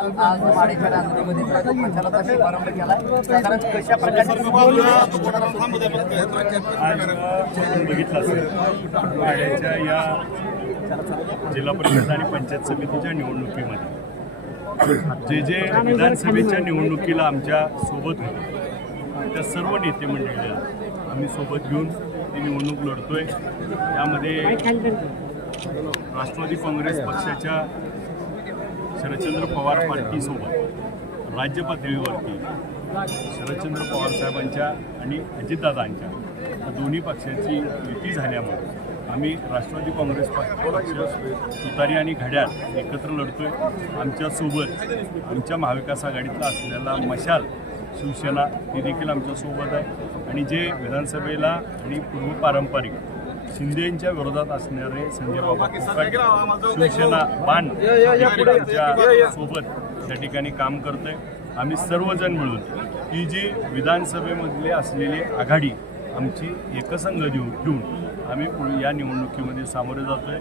आज माडेच्या गांधीमध्ये प्रचाराचा शुभारंभ केला साधारण कशा प्रकारचे आज बघितलं असेल माड्याच्या या जिल्हा परिषद आणि पंचायत समितीच्या निवडणुकीमध्ये जे विधानसभेच्या निवडणुकीला आमच्या सोबत होते त्या सर्व नेते मंडळीला आम्ही सोबत घेऊन ती निवडणूक लढतोय। यामध्ये राष्ट्रवादी काँग्रेस पक्षाच्या शरदचंद्र पवार पार्टीसोबत राज्य पातळीवरती शरदचंद्र पवार साहेबांच्या आणि अजितदादांच्या दोन्ही पक्षांची युती झाल्यामुळे आम्ही राष्ट्रवादी काँग्रेस पक्ष तुतारी आणि घड्याळ एकत्र लढतोय। आमच्यासोबत आमच्या महाविकास आघाडीतला असलेला मशाल शिवसेना ती देखील आमच्यासोबत आहे आणि जे विधानसभेला आणि पूर्वपारंपरिक शिंदेंच्या विरोधात असणारे संजय बाबा शिवसेना बाण आमच्या सोबत त्या ठिकाणी काम करतोय। आम्ही सर्वजण मिळून ही जी विधानसभेमधली असलेली आघाडी आमची एकसंघ घेऊन आम्ही या निवडणुकीमध्ये सामोरे जातोय।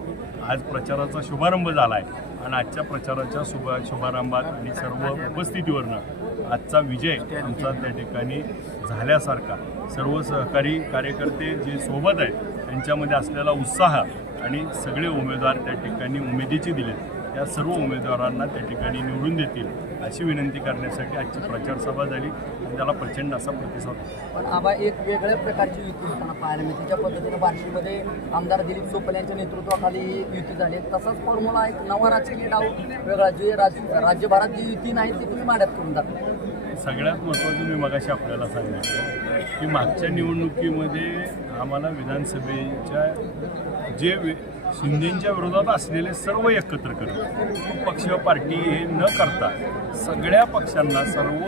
आज प्रचाराचा शुभारंभ झाला आहे आणि आजच्या प्रचाराच्या शुभारंभात आणि सर्व उपस्थितीवरनं आजचा विजय आमचा त्या ठिकाणी झाल्यासारखा सर्व सहकारी कार्यकर्ते जे सोबत आहेत त्यांच्यामध्ये असलेला उत्साह आणि सगळे उमेदवार त्या ठिकाणी उमेदीची दिले त्या सर्व उमेदवारांना त्या ठिकाणी निवडून देतील अशी विनंती करण्यासाठी आजची प्रचार सभा झाली आणि त्याला प्रचंड असा प्रतिसाद होता। पण आबा एक वेगळ्या प्रकारची युती होताना पाहायला मिळते ज्या पद्धतीनं बार्शीमध्ये आमदार दिलीप सोपल यांच्या नेतृत्वाखाली युती झाली तसाच फॉर्म्युला एक नवा राजकीय डाव वेगळा जे राज्यभरात जी युती नाही ती तुम्ही माड्यात करून दाखवा। सगळ्यात महत्त्वाचं मी मगाशी आपल्याला सांगितलं की मागच्या निवडणुकीमध्ये आम्हाला विधानसभेच्या जे शिंदेंच्या विरोधात असलेले सर्व एकत्र करून पक्ष पार्टी हे न करता सगळ्या पक्षांना सर्व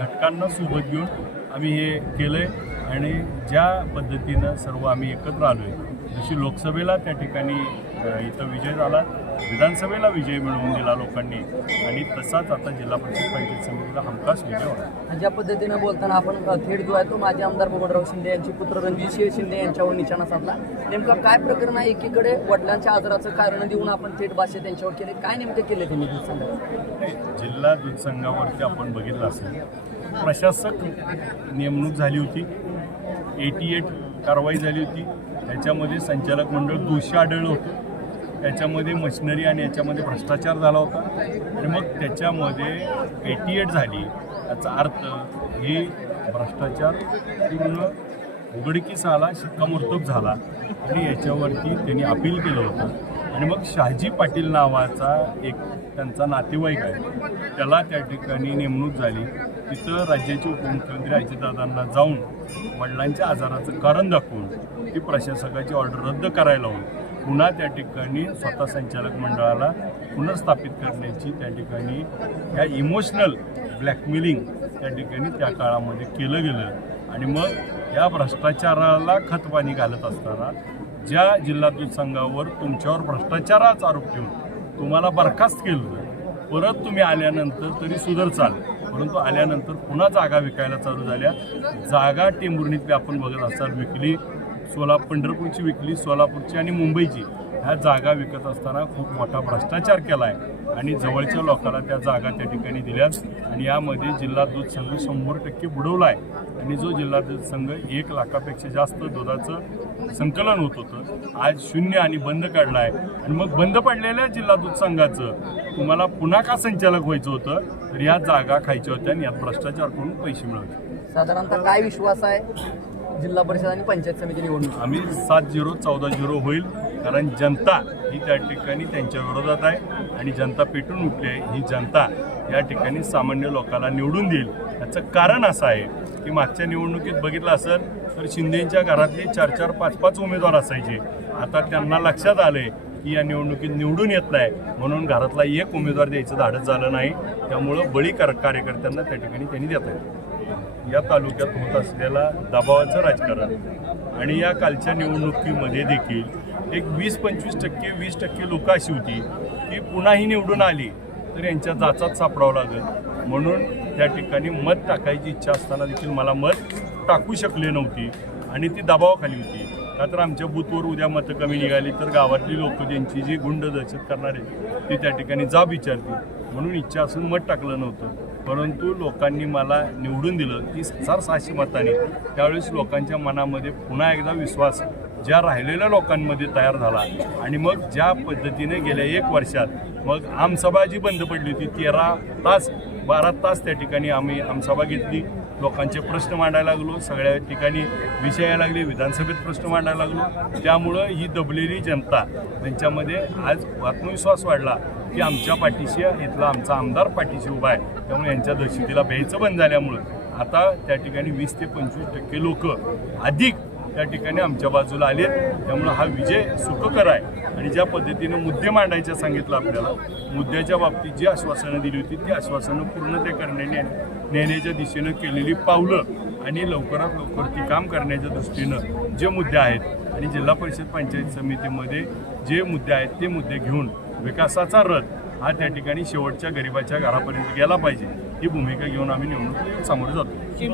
घटकांना सोबत घेऊन आम्ही हे केलं आहे आणि ज्या पद्धतीनं सर्व आम्ही एकत्र आलो आहे जशी लोकसभेला त्या ठिकाणी इथं विजय झाला विधानसभेला विजय मिळवून दिला लोकांनी आणि तसाच आता जिल्हा परिषद पंचायत समितीला हमखास विजय होता। ज्या पद्धतीनं बोलताना आपण थेट जो आहे तो माजी आमदार बबनराव शिंदे यांचे पुत्र रणजित शिंदे यांच्यावर निशाणा साधला नेमका काय प्रकरण आहे? एकीकडे वडिलांच्या आजाराचं कारण देऊन आपण थेट भाष्य त्यांच्यावर केले काय नेमके केले त्यांनी दूध संघ जिल्हा दूध संघावरती आपण बघितलं असेल प्रशासक नेमणूक झाली होती 88 कारवाई झाली होती त्याच्यामध्ये संचालक मंडळ दोषी आढळलं होतं त्याच्यामध्ये मशिनरी आणि याच्यामध्ये भ्रष्टाचार झाला होता आणि मग त्याच्यामध्ये 88 झाली याचा अर्थ ही भ्रष्टाचार पूर्ण उघडकीस आला शिक्कामोर्तब झाला आणि याच्यावरती त्यांनी अपील केलं होतं आणि मग शहाजी पाटील नावाचा एक त्यांचा नातेवाईक आहे त्याला त्या ठिकाणी नेमणूक झाली तिथं राज्याचे उपमुख्यमंत्री अजितदादांना जाऊन वडिलांच्या आजाराचं कारण दाखवून ती प्रशासकाची ऑर्डर रद्द करायला लावून पुन्हा त्या ठिकाणी स्वतः संचालक मंडळाला पुनर्स्थापित करण्याची त्या ठिकाणी ह्या इमोशनल ब्लॅकमेलिंग त्या ठिकाणी त्या काळामध्ये केलं गेलं आणि मग या भ्रष्टाचाराला खतपाणी घालत असताना ज्या जिल्हा दूध संघावर तुमच्यावर भ्रष्टाचाराचा आरोप ठेवून तुम्हाला बरखास्त केलं परत तुम्ही आल्यानंतर तरी सुधरचाल परंतु आल्यानंतर पुन्हा जागा विकायला चालू झाल्या जागा टेंभुर्णीतली आपण बघत असाल विकली पंढरपूरची विकली सोलापूरची आणि मुंबईची ह्या जागा विकत असताना खूप मोठा भ्रष्टाचार केला आहे आणि जवळच्या लोकांना त्या जागा त्या ठिकाणी दिल्यात आणि यामध्ये जिल्हा दूध संघ 100% बुडवला आहे आणि जो जिल्हा दूध संघ 1 लाखापेक्षा जास्त दुधाचं संकलन होत होतं आज 0 आणि बंद काढला आहे आणि मग बंद पडलेल्या जिल्हा दूध संघाचं तुम्हाला पुन्हा का संचालक व्हायचं होतं तर या जागा खायच्या होत्या आणि यात भ्रष्टाचार करून पैसे मिळवले। साधारणतः काय विश्वास आहे जिल्हा परिषद आणि पंचायत समिती निवडणूक आम्ही 7-0 14-0 होईल कारण जनता ही त्या ठिकाणी त्यांच्या विरोधात आहे आणि जनता पेटून उठली आहे ही जनता या ठिकाणी सामान्य लोकांना निवडून देईल याचं कारण असं आहे की मागच्या निवडणुकीत बघितलं असेल तर शिंदेंच्या घरातले 4-4 5-5 उमेदवार असायचे आता त्यांना लक्षात आले की या निवडणुकीत निवडून येत नाही म्हणून घरातला एक उमेदवार द्यायचं धाडस झालं नाही त्यामुळं बळी कार्यकर्त्यांना त्या ठिकाणी त्यांनी देत आहेत। या तालुक्यात होत असलेला दबावाचं राजकारण आणि या कालच्या निवडणुकीमध्ये देखील एक 20-25% 20% लोक अशी होती की पुन्हा ही निवडून आली तर यांच्या जाचात सापडावं लागेल म्हणून त्या ठिकाणी मत टाकायची इच्छा असताना देखील मला मत टाकू शकले नव्हती आणि ती दबावाखाली होती का तर आमच्या बूथवर उद्या मतं कमी निघाली तर गावातली लोक ज्यांची जी गुंड दहशत करणारे ते त्या ठिकाणी जाब विचारतील, म्हणून इच्छा असून मत टाकलं नव्हतं. परंतु लोकांनी मला निवडून दिलं 30,600 मतांनी. त्यावेळेस लोकांच्या मनामध्ये पुन्हा एकदा विश्वास ज्या राहिलेल्या लोकांमध्ये तयार झाला आणि मग ज्या पद्धतीने गेल्या 1 वर्षात मग आमसभा जी बंद पडली होती 13 तास 12 तास त्या ठिकाणी आम्ही आमसभा घेतली. लोकांचे प्रश्न मांडायला लागलो, सगळ्या ठिकाणी विषय यायला लागले, विधानसभेत प्रश्न मांडायला लागलो. त्यामुळं ही दबलेली जनता त्यांच्यामध्ये आज आत्मविश्वास वाढला की आमच्या पाठीशी इथला आमचा आमदार पाठीशी उभा आहे. त्यामुळे यांच्या दहशतीला भ्यायचं बंद झाल्यामुळं आता त्या ठिकाणी 20 ते 25% लोक अधिक त्या ठिकाणी आमच्या बाजूला आले. त्यामुळं हा विजय सुखकर आहे. आणि ज्या पद्धतीनं मुद्दे मांडायचं सांगितलं आपल्याला, मुद्द्याच्या बाबतीत जी आश्वासनं दिली होती ती आश्वासनं पूर्णते नेण्याच्या दिशेनं केलेली पावलं आणि लवकरात लवकर ती काम करण्याच्या दृष्टीनं जे मुद्दे आहेत आणि जिल्हा परिषद पंचायत समितीमध्ये जे मुद्दे आहेत ते मुद्दे घेऊन विकासाचा रथ हा त्या ठिकाणी शेवटच्या गरिबाच्या घरापर्यंत गेला पाहिजे ही भूमिका घेऊन आम्ही निवडणुकीत सामोरे जातो.